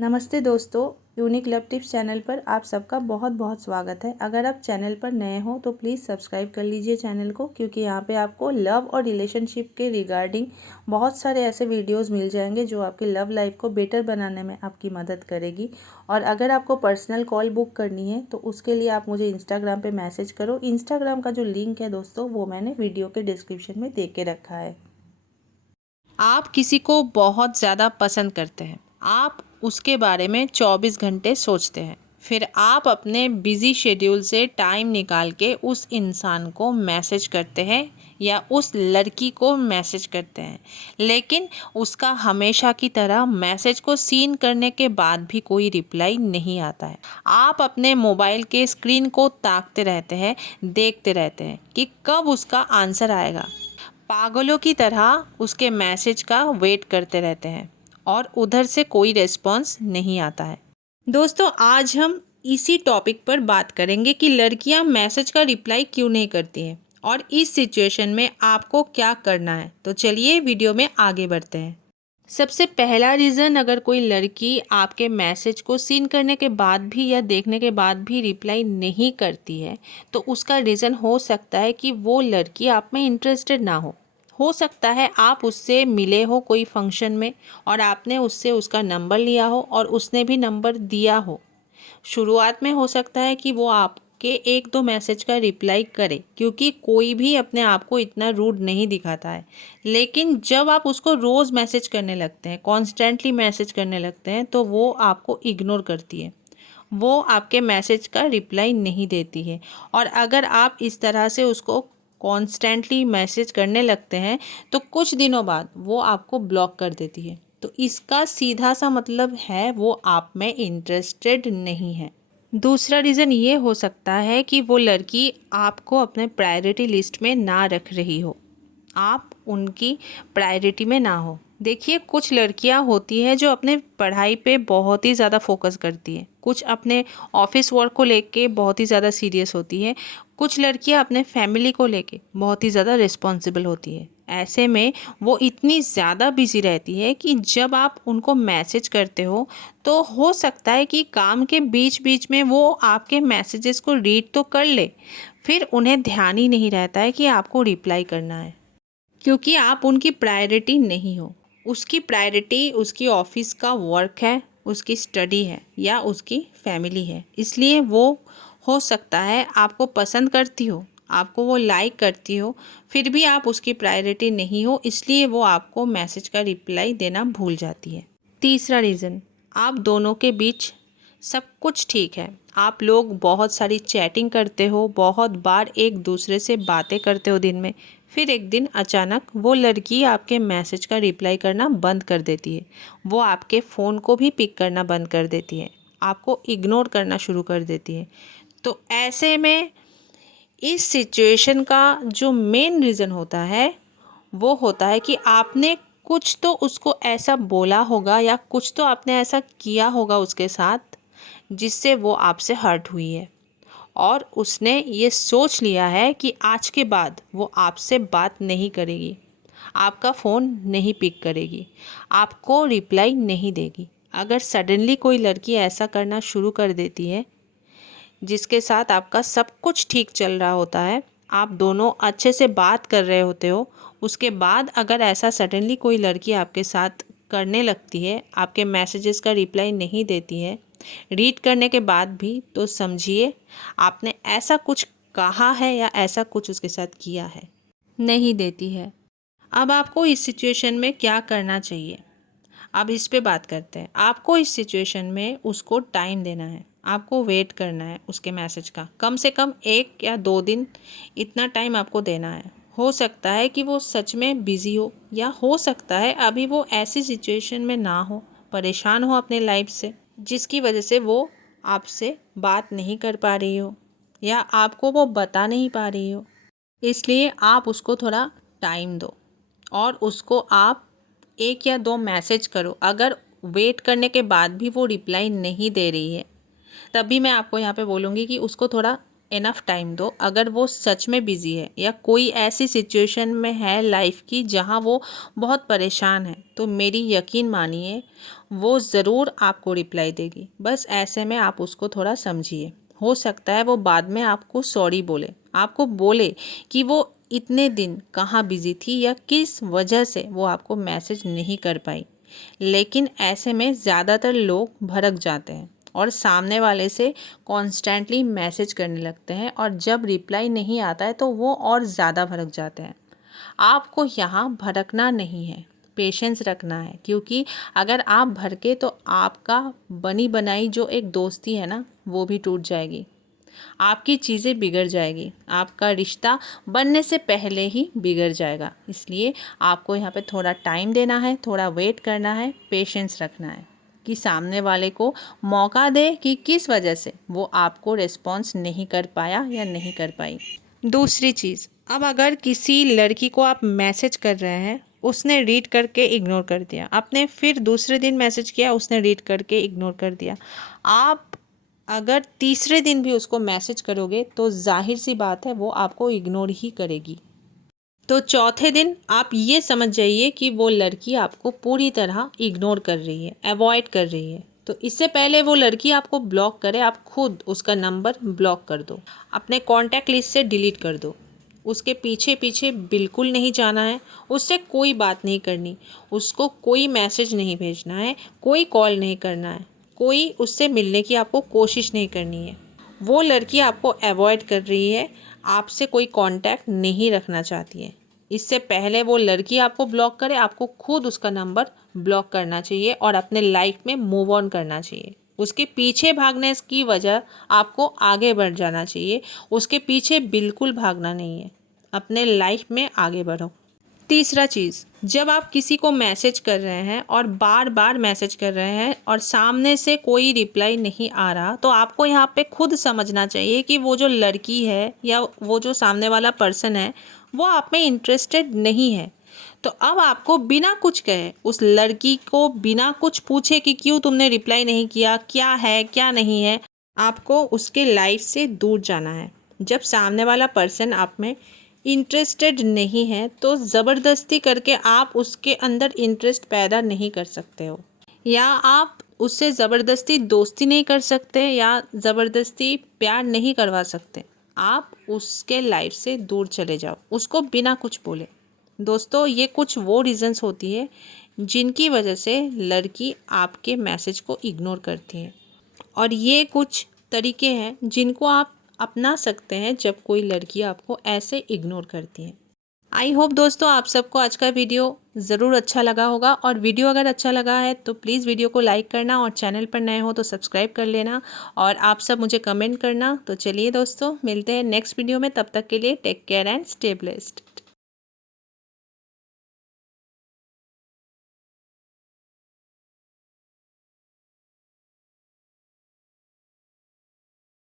नमस्ते दोस्तों, unique love tips channel पर आप सबका बहुत बहुत स्वागत है। अगर आप चैनल पर नए हो तो प्लीज़ सब्सक्राइब कर लीजिए चैनल को, क्योंकि यहाँ पे आपको लव और रिलेशनशिप के रिगार्डिंग बहुत सारे ऐसे वीडियोस मिल जाएंगे जो आपकी लव लाइफ को बेटर बनाने में आपकी मदद करेगी। और अगर आपको पर्सनल कॉल बुक करनी है तो उसके लिए आप मुझे इंस्टाग्राम पर मैसेज करो। इंस्टाग्राम का जो लिंक है दोस्तों वो मैंने वीडियो के डिस्क्रिप्शन में दे के रखा है। आप किसी को बहुत ज़्यादा पसंद करते हैं, आप उसके बारे में 24 घंटे सोचते हैं, फिर आप अपने बिज़ी शेड्यूल से टाइम निकाल के उस इंसान को मैसेज करते हैं या उस लड़की को मैसेज करते हैं, लेकिन उसका हमेशा की तरह मैसेज को सीन करने के बाद भी कोई रिप्लाई नहीं आता है। आप अपने मोबाइल के स्क्रीन को ताकते रहते हैं, देखते रहते हैं कि कब उसका आंसर आएगा। पागलों की तरह उसके मैसेज का वेट करते रहते हैं और उधर से कोई रिस्पॉन्स नहीं आता है। दोस्तों, आज हम इसी टॉपिक पर बात करेंगे कि लड़कियां मैसेज का रिप्लाई क्यों नहीं करती हैं और इस सिचुएशन में आपको क्या करना है। तो चलिए वीडियो में आगे बढ़ते हैं। सबसे पहला रीज़न, अगर कोई लड़की आपके मैसेज को सीन करने के बाद भी या देखने के बाद भी रिप्लाई नहीं करती है तो उसका रीज़न हो सकता है कि वो लड़की आप में इंटरेस्टेड ना हो सकता है आप उससे मिले हो कोई फंक्शन में और आपने उससे उसका नंबर लिया हो और उसने भी नंबर दिया हो। शुरुआत में हो सकता है कि वो आपके एक दो मैसेज का रिप्लाई करे, क्योंकि कोई भी अपने आप को इतना रूड नहीं दिखाता है। लेकिन जब आप उसको रोज़ मैसेज करने लगते हैं, कॉन्स्टेंटली मैसेज करने लगते हैं, तो वो आपको इग्नोर करती है, वो आपके मैसेज का रिप्लाई नहीं देती है। और अगर आप इस तरह से उसको कॉन्स्टेंटली मैसेज करने लगते हैं तो कुछ दिनों बाद वो आपको ब्लॉक कर देती है। तो इसका सीधा सा मतलब है वो आप में इंटरेस्टेड नहीं है। दूसरा रीज़न ये हो सकता है कि वो लड़की आपको अपने प्रायोरिटी लिस्ट में ना रख रही हो, आप उनकी प्रायोरिटी में ना हो। देखिए, कुछ लड़कियां होती हैं जो अपने पढ़ाई पे बहुत ही ज़्यादा फोकस करती हैं, कुछ अपने ऑफिस वर्क को लेके बहुत ही ज़्यादा सीरियस होती हैं, कुछ लड़कियां अपने फैमिली को लेके बहुत ही ज़्यादा रिस्पॉन्सिबल होती हैं। ऐसे में वो इतनी ज़्यादा बिजी रहती है कि जब आप उनको मैसेज करते हो तो हो सकता है कि काम के बीच बीच में वो आपके मैसेजेस को रीड तो कर ले, फिर उन्हें ध्यान ही नहीं रहता है कि आपको रिप्लाई करना है, क्योंकि आप उनकी प्रायोरिटी नहीं हो। उसकी प्रायोरिटी उसकी ऑफिस का वर्क है, उसकी स्टडी है या उसकी फैमिली है। इसलिए वो हो सकता है आपको पसंद करती हो, आपको वो लाइक करती हो, फिर भी आप उसकी प्रायोरिटी नहीं हो, इसलिए वो आपको मैसेज का रिप्लाई देना भूल जाती है। तीसरा रीज़न, आप दोनों के बीच सब कुछ ठीक है, आप लोग बहुत सारी चैटिंग करते हो, बहुत बार एक दूसरे से बातें करते हो दिन में, फिर एक दिन अचानक वो लड़की आपके मैसेज का रिप्लाई करना बंद कर देती है, वो आपके फ़ोन को भी पिक करना बंद कर देती है, आपको इग्नोर करना शुरू कर देती है। तो ऐसे में इस सिचुएशन का जो मेन रीज़न होता है वो होता है कि आपने कुछ तो उसको ऐसा बोला होगा या कुछ तो आपने ऐसा किया होगा उसके साथ जिससे वो आपसे हर्ट हुई है और उसने ये सोच लिया है कि आज के बाद वो आपसे बात नहीं करेगी, आपका फ़ोन नहीं पिक करेगी, आपको रिप्लाई नहीं देगी। अगर सडनली कोई लड़की ऐसा करना शुरू कर देती है जिसके साथ आपका सब कुछ ठीक चल रहा होता है, आप दोनों अच्छे से बात कर रहे होते हो, उसके बाद अगर ऐसा सडनली कोई लड़की आपके साथ करने लगती है, आपके मैसेजेस का रिप्लाई नहीं देती है रीड करने के बाद भी, तो समझिए आपने ऐसा कुछ कहा है या ऐसा कुछ उसके साथ किया है। नहीं देती है। अब आपको इस सिचुएशन में क्या करना चाहिए, अब इस पे बात करते हैं। आपको इस सिचुएशन में उसको टाइम देना है, आपको वेट करना है उसके मैसेज का, कम से कम 1 या 2 दिन इतना टाइम आपको देना है। हो सकता है कि वो सच में बिज़ी हो या हो सकता है अभी वो ऐसी सिचुएशन में ना हो, परेशान हो अपने लाइफ से, जिसकी वजह से वो आपसे बात नहीं कर पा रही हो या आपको वो बता नहीं पा रही हो। इसलिए आप उसको थोड़ा टाइम दो और उसको आप 1 या 2 मैसेज करो। अगर वेट करने के बाद भी वो रिप्लाई नहीं दे रही है, तभी मैं आपको यहाँ पे बोलूँगी कि उसको थोड़ा इनफ टाइम दो। अगर वो सच में बिज़ी है या कोई ऐसी सिचुएशन में है लाइफ की जहाँ वो बहुत परेशान है, तो मेरी यकीन मानिए वो ज़रूर आपको रिप्लाई देगी। बस ऐसे में आप उसको थोड़ा समझिए। हो सकता है वो बाद में आपको सॉरी बोले, आपको बोले कि वो इतने दिन कहाँ बिज़ी थी या किस वजह से वो आपको मैसेज नहीं कर पाई। लेकिन ऐसे में ज़्यादातर लोग भड़क जाते हैं और सामने वाले से कॉन्स्टेंटली मैसेज करने लगते हैं, और जब रिप्लाई नहीं आता है तो वो और ज़्यादा भड़क जाते हैं। आपको यहाँ भड़कना नहीं है, पेशेंस रखना है, क्योंकि अगर आप भड़के तो आपका बनी बनाई जो एक दोस्ती है ना, वो भी टूट जाएगी, आपकी चीज़ें बिगड़ जाएगी, आपका रिश्ता बनने से पहले ही बिगड़ जाएगा। इसलिए आपको यहाँ पे थोड़ा टाइम देना है, थोड़ा वेट करना है, पेशेंस रखना है कि सामने वाले को मौका दे कि किस वजह से वो आपको रिस्पॉन्स नहीं कर पाया या नहीं कर पाई। दूसरी चीज़, अब अगर किसी लड़की को आप मैसेज कर रहे हैं, उसने रीड करके इग्नोर कर दिया, आपने फिर दूसरे दिन मैसेज किया, उसने रीड करके इग्नोर कर दिया, आप अगर तीसरे दिन भी उसको मैसेज करोगे तो जाहिर सी बात है वो आपको इग्नोर ही करेगी। तो चौथे दिन आप ये समझ जाइए कि वो लड़की आपको पूरी तरह इग्नोर कर रही है, अवॉइड कर रही है। तो इससे पहले वो लड़की आपको ब्लॉक करे, आप खुद उसका नंबर ब्लॉक कर दो, अपने कॉन्टैक्ट लिस्ट से डिलीट कर दो। उसके पीछे पीछे बिल्कुल नहीं जाना है, उससे कोई बात नहीं करनी, उसको कोई मैसेज नहीं भेजना है, कोई कॉल नहीं करना है, कोई उससे मिलने की आपको कोशिश नहीं करनी है। वो लड़की आपको अवॉइड कर रही है, आपसे कोई कांटेक्ट नहीं रखना चाहती है। इससे पहले वो लड़की आपको ब्लॉक करे, आपको खुद उसका नंबर ब्लॉक करना चाहिए और अपने लाइफ में मूव ऑन करना चाहिए। उसके पीछे भागने की वजह आपको आगे बढ़ जाना चाहिए, उसके पीछे बिल्कुल भागना नहीं है। अपने लाइफ में आगे बढ़ो। तीसरा चीज़, जब आप किसी को मैसेज कर रहे हैं और बार बार मैसेज कर रहे हैं और सामने से कोई रिप्लाई नहीं आ रहा, तो आपको यहाँ पे खुद समझना चाहिए कि वो जो लड़की है या वो जो सामने वाला पर्सन है वो आप में इंटरेस्टेड नहीं है। तो अब आपको बिना कुछ कहे उस लड़की को बिना कुछ पूछे कि क्यों तुमने रिप्लाई नहीं किया, क्या है क्या नहीं है, आपको उसके लाइफ से दूर जाना है। जब सामने वाला पर्सन आप में इंटरेस्टेड नहीं है तो ज़बरदस्ती करके आप उसके अंदर इंटरेस्ट पैदा नहीं कर सकते हो, या आप उससे ज़बरदस्ती दोस्ती नहीं कर सकते या ज़बरदस्ती प्यार नहीं करवा सकते। आप उसके लाइफ से दूर चले जाओ, उसको बिना कुछ बोले। दोस्तों, ये कुछ वो रीज़न्स होती है जिनकी वजह से लड़की आपके मैसेज को इग्नोर करती है, और ये कुछ तरीके हैं जिनको आप अपना सकते हैं जब कोई लड़की आपको ऐसे इग्नोर करती है। आई होप दोस्तों आप सबको आज का वीडियो ज़रूर अच्छा लगा होगा, और वीडियो अगर अच्छा लगा है तो प्लीज़ वीडियो को लाइक करना, और चैनल पर नए हो तो सब्सक्राइब कर लेना, और आप सब मुझे कमेंट करना। तो चलिए दोस्तों, मिलते हैं नेक्स्ट वीडियो में, तब तक के लिए take care and stay blessed.